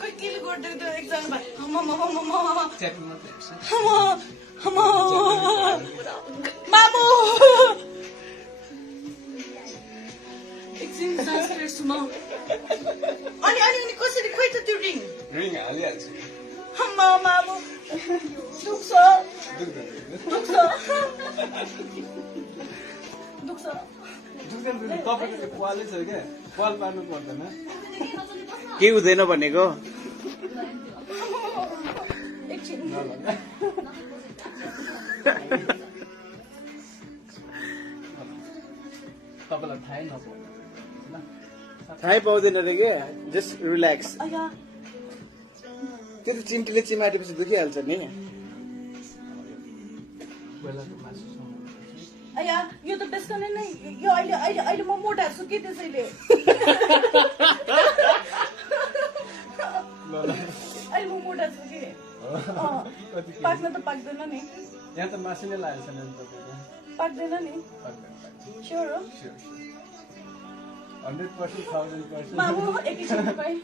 खोइ केले गरिदिएको त्यो एकजना भाइ मामु एकछिन सास फेर्छु म अनि अनि अनि कसरी खोइ त त्यो रिङ हालिहाल्छु मामु दुख्छ दुख्छ दुख्छ तपाईँको पालै छ क्या पाल पार्नु पर्दैन के हुँदैन भनेको एकछिन तपाईँलाई थाहै नपाउ थाहै पाउँदैन रे के जस्ट रिल्याक्स अया त्यो त चिम्टीले चिमाटेपछि दुखिहाल्छ नि बेलाको मासुसँग अया यो त बेसकन नै यो अहिले अहिले अहिले म मोटा छु के त्यसैले अहिले म मोटा छु के पाक्न त पाक्दैन नि यहाँ त मासु नै लागेको छैन नि तपाईँको पाक्दैन नि स्योर हो 100% 1000% मामु एकैछिन खोइ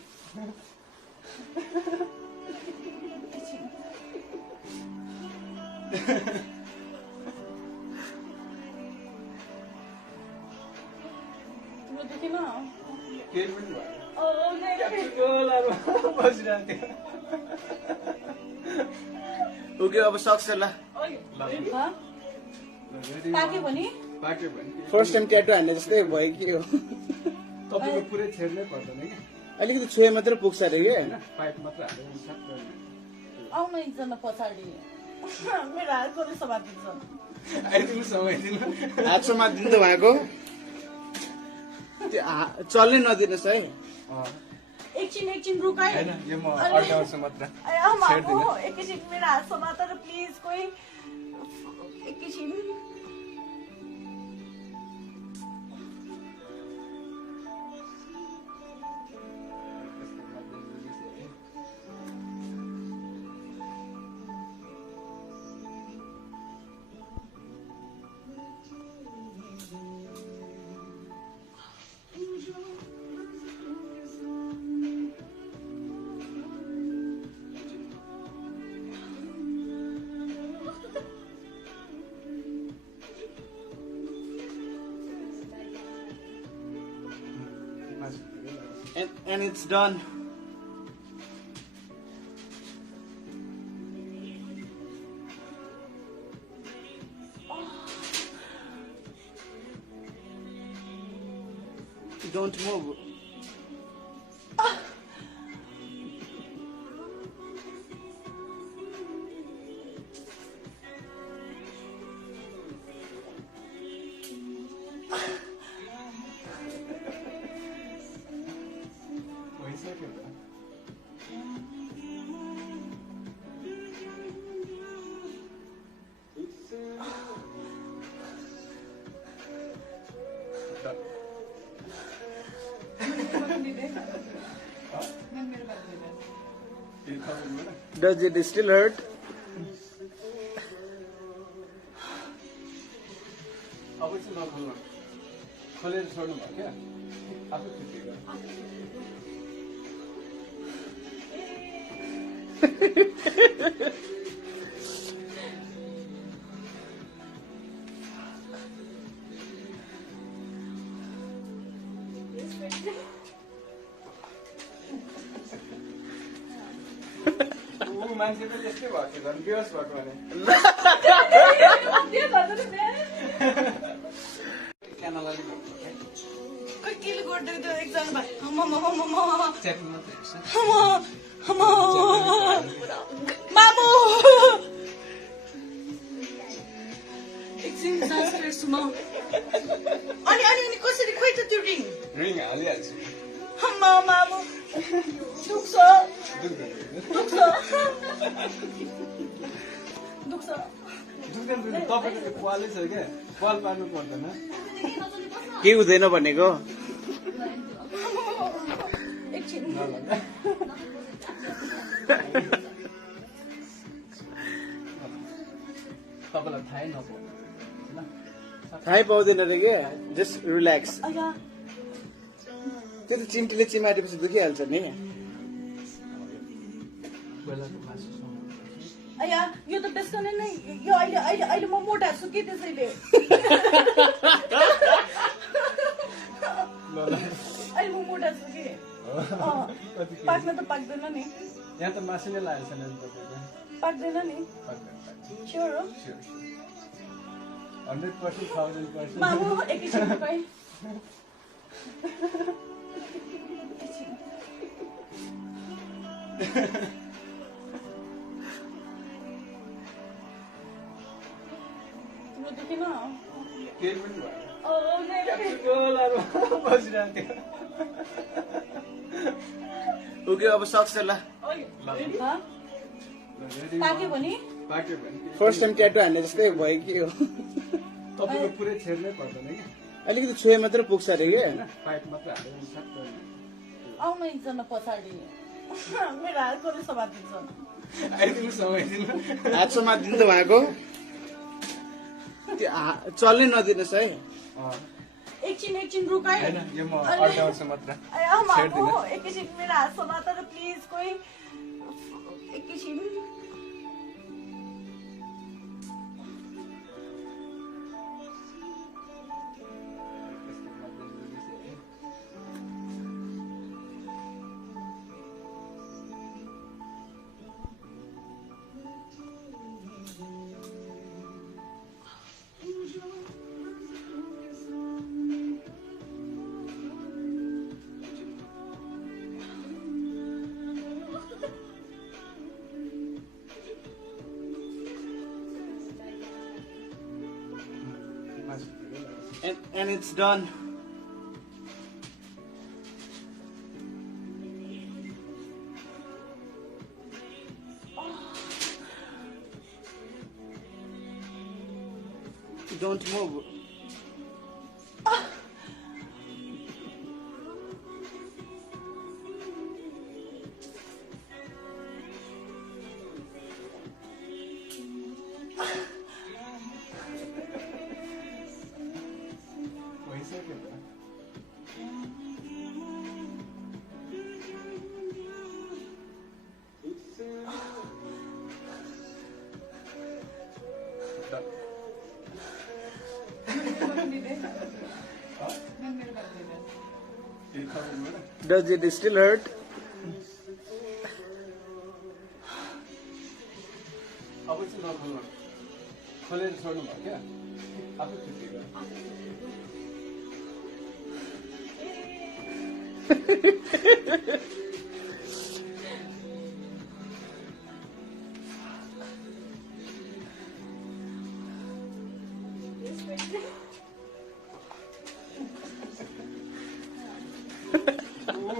तिम्रो दुखेन केही पनि भएन ओके अब सक्छ ल पाक्यो भने पाक्यो भने फर्स्ट टाइम ट्याटु हान्ने जस्तै भयो कि हो तपाईँको पुरै छेड्नै पर्दैन कि अलिकति छोए मात्र पुग्छ अरे के होइन पाइप मात्र हालेर आउन एकजना पछाडि मेरो हात कसले समातिन्छ आइदिनु समय दिनु हात समातिदिनु त भएको त्यो चल्नै नदिनुहोस् है एकछिन एकछिन रुकाइ होइन यो म अड्काउँछु मात्र एकैछिन मेरो हात समातेर प्लिज कोही एकैछिन And it's done. Don't move. Does it still hurt? अब चाहिँ नखोल्नु खोलेर छोड्नु भयो क्या आफै छुट्टी मान्छे पनि यस्तै भएको थियो झन् बेहोस भएको भने खोइ केले गरिदिएको त्यो एकजना भाइ च्याटिङ मात्र हेर्छ मामु एकछिन सास फेर्छु म अनि अनि अनि कसरी खोइ त त्यो रिङ हालिहाल्छु मामु दुख्छ दुख्छ दुख्छ तपाईँको त्यो पालै छ क्या पाल पार्नु पर्दैन के हुँदैन भनेको एकछिन तपाईँलाई थाहै नपाउ थाहै पाउँदैन रे के जस्ट रिल्याक्स अया त्यो त चिम्टीले चिमाटेपछि दुखिहाल्छ नि। कोइलाको मासुसँग अया यो त बेसकने नै यो अहिले अहिले अहिले म मोटा छु के त्यसैले ल ल अहिले म मोटा छु के पाक्न त पाक्दैन नि। यहाँ त मासु नै लागेको छैन नि तपाईँको। पाक्दैन नि। स्योर हो 100% 1000%। मामु एकैछिन रुकाई। तिम्रो दुखेन? केही पनि भएन। मेरो गोलाहरू बसिरहेको थियो। ओके अब सक्छ ल। पाक्यो भने पाक्यो भने फर्स्ट टाइम ट्याटु हान्ने जस्तै भयो कि हो। तपाईँको पुरै छेड्नै पर्दैन कि अलिकति छुए मात्र पुग्छ अरे कि। पाइप मात्र हालेर पनि सक्छ। आउनु एकजना पछाडि मेरो हात कसले समातिन्छ? आइदिनु समाइदिनु। हात समातिदिनु त उहाँको। त्यो चल्नै नदिनुहोस् है। एकछिन रुकाई। होइन यो म अड्याउँछु मात्र। एकैछिन मेरो हात समात र प्लिज कोही एकैछिन। And it's done. Don't move. Does it still hurt? अब चाहिँ नखोल्नु खोलेर छोड्नु भयो क्या आफै छुट्टियो।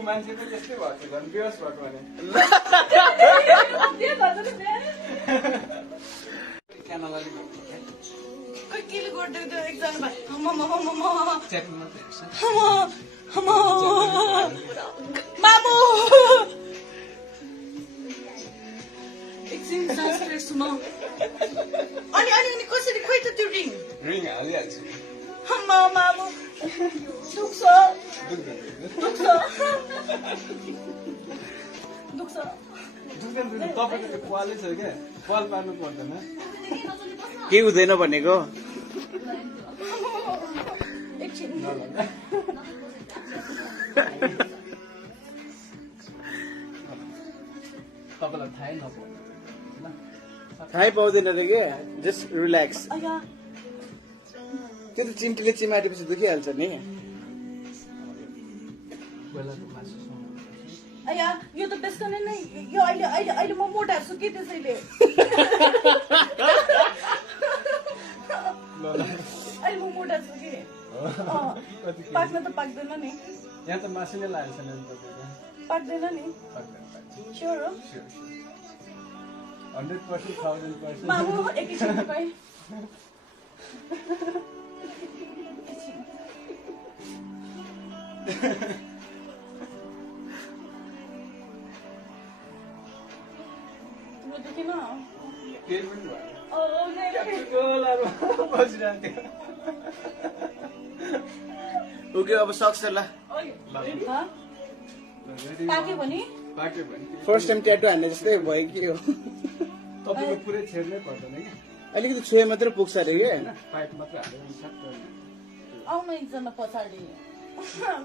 मान्छेको त्यस्तै भएको थियो झन् बेहोस भएको भने क्यानोलाले खोइ केले गरिदिएको त्यो एकजना भाइ च्याटिङ मात्रै हेर्छ। मामु एकछिन सास फेर्छु म। अनि अनि अनि कसरी खोइ त त्यो रिङ रिङ हालिहाल्छु। मामु दुख्छ दुख्छ दुख्छ। तपाईँको त्यो पालै छ क्या पाल पार्नु पर्दैन। के हुँदैन भनेको? एकछिन तपाईँलाई थाहै नपाउ थाहै पाउँदैन त के। Just relax. अया त्यो त चिम्टीले चिमाटेपछि दुखिहाल्छ नि। कोइलाको मासुसँग अया यो त बेसकने नै यो अहिले अहिले अहिले म मोटा छु के त्यसैले अहिले म मोटा छु के पाक्न त पाक्दैन नि। यहाँ त मासु नै लागेको छैन नि तपाईँको। पाक्दैन नि। स्योर हो 100% 1000%। मामु एकैछिन रुकाई। तिम्रो दुखेन? केही पनि भएन। मेरो गोलाहरू बसिरहेको थियो। ओके अब सक्छ ल। ल पाक्यो भने पाक्यो भने फर्स्ट टाइम ट्याटु हान्ने जस्तै भयो कि हो तपाईँको पुरै छेड्नै पर्दैन कि अलिकति छुए मात्रै पुग्छ अरे कि होइन पाइप मात्रै हालेर सक्छ आउनु एकजना पछाडि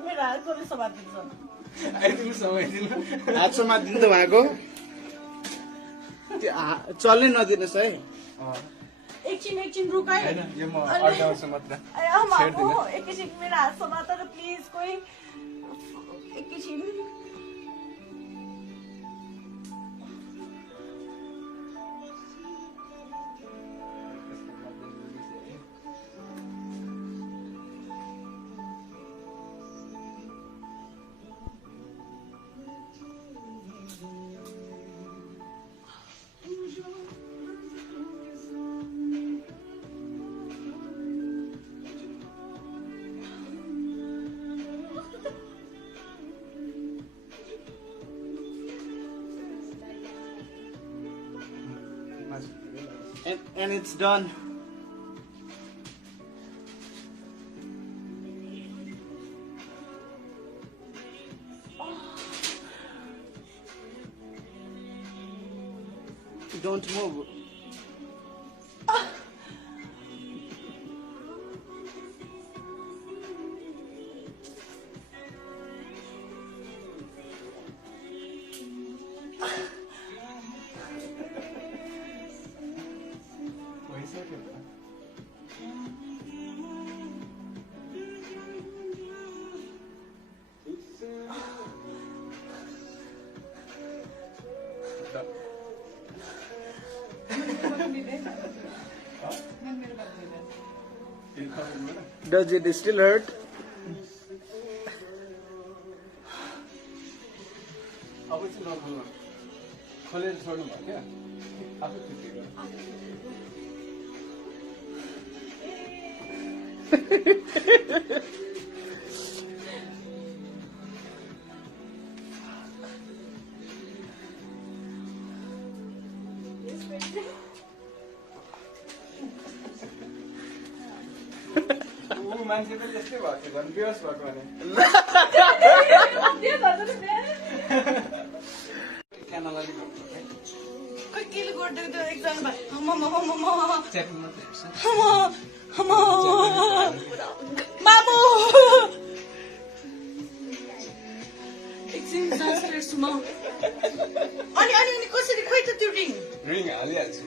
मेरो हातकोले समातिन्छ आइदिनु समाइदिनु हात समातिदिनु त उहाँको त्यो चल्नै नदिनुहोस् है एकछिन रुकाइ होइन यो म अड्काउँछु मात्र छेड्दिनँ एकैछिन मेरो हात समातेर प्लिज कोही एकैछिन and it's done. Don't move. Does it still hurt? अब चाहिँ नखोल्नु खोलेर छोड्नु भयो क्या आफै छुट्टियो मान्छे पनि यस्तै भएको थियो झन् बेहोस भएको भने क्यानलाले खोइ केले गरिदिएको त्यो एकजना च्याटिङ मात्रै हेर्छ मामु एकछिन सास फेर्छु म अनि कसरी खोइ त त्यो रिङ रिङ हालिहाल्छु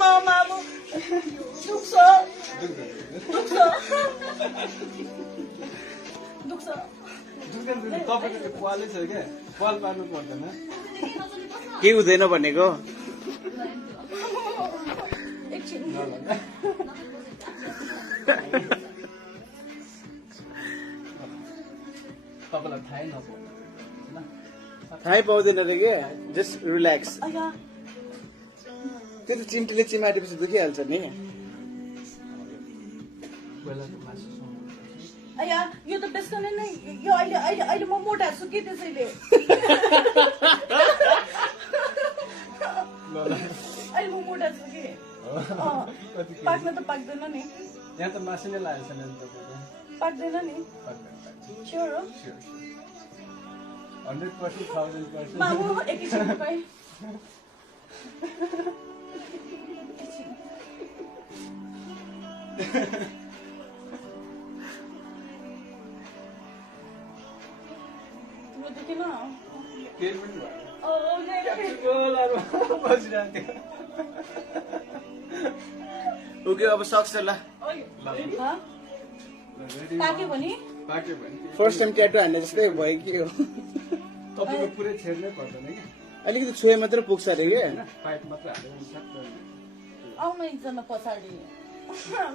मामु दुख्छ तपाईँको त्यो पालै छ क्या पाल पार्नु पर्दैन के हुँदैन भनेको एकछिन तपाईँलाई थाहै नपाउनु थाहै पाउँदैन रे के जस्ट रिल्याक्स अया त्यो त चिम्टीले चिमाटेपछि दुखिहाल्छ नि अया यो त बेसकनै नै यो अहिले म मोटा छु कि त्यसैले अहिले म मोटा छु कि पाक्न त पाक्दैन नि यहाँ त मासु नै लागेको छैन नि तपाईँको पाक्दैन नि स्योर हो 100% 1000%। मामु एकैछिन रुकाइ तिम्रो देखेन केही पनि भएन बसिरहेको थियो ओके अब सक्छ ल पाक्यो भने पाक्यो भने फर्स्ट टाइम ट्याटु हान्ने जस्तै भयो कि हो तपाईँको पुरै छेड्नै पर्दैन कि अलिकति छुए मात्रै पुग्छ अरे कि होइन पाइप मात्रै हालेर सक्छ आउनु एकजना पछाडि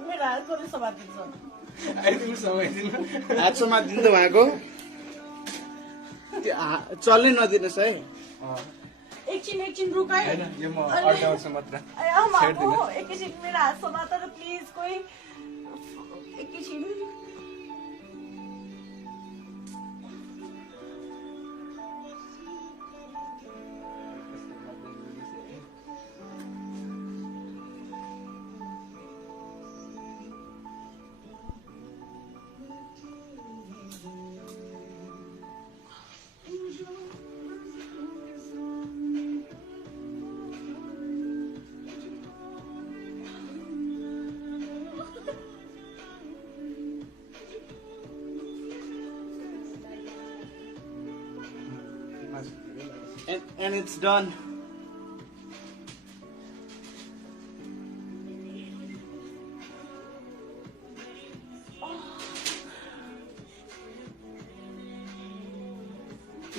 मेरो हातकोले समातिन्छ आइदिनु समाइदिनु हात समातिदिनु त उहाँको त्यो चल्नै नदिनुहोस् है एकछिन रुकाइ होइन यो म अड्काउँछु मात्र छेड्दिनँ एकैछिन मेरो हात समातेर प्लिज कोही एकैछिन and it's done.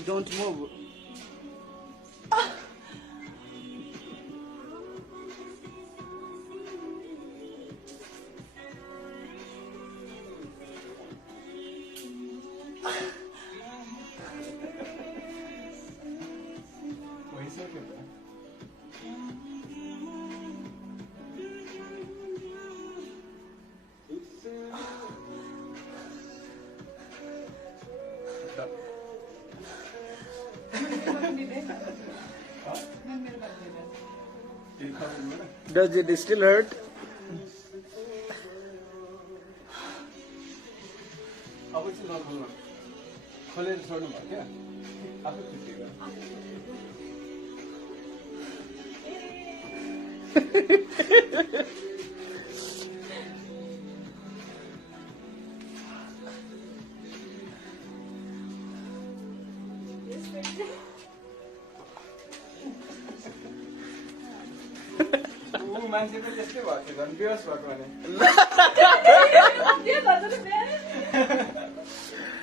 Don't move. भइसक्यो त। Does it still hurt? अब चाहिँ नखोल्नु, खोलेर छोड्नु भयो क्या, आफै छुट्टियो। ऊ मान्छे पनि त्यस्तै भएको थियो, झन् बेहोस भएको भने।